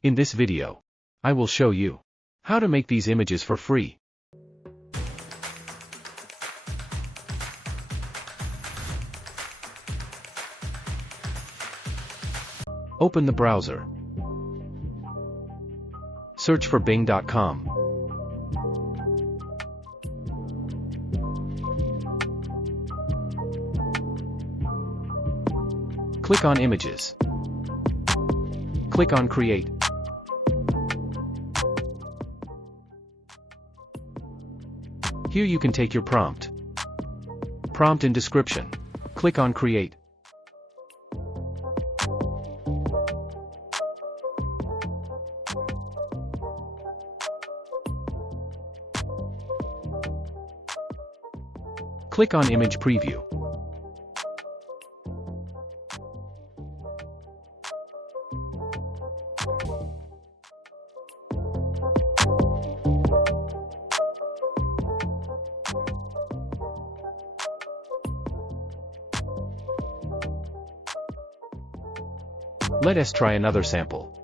In this video, I will show you how to make these images for free. Open the browser. Search for bing.com. Click on Images. Click on Create. Here you can take your prompt. Prompt and description. Click on Create. Click on Image Preview. Let us try another sample.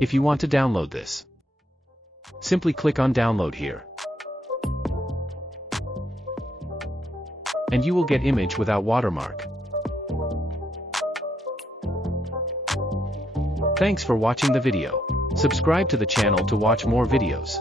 If you want to download this, simply click on Download here. And you will get image without watermark. Thanks for watching the video. Subscribe to the channel to watch more videos.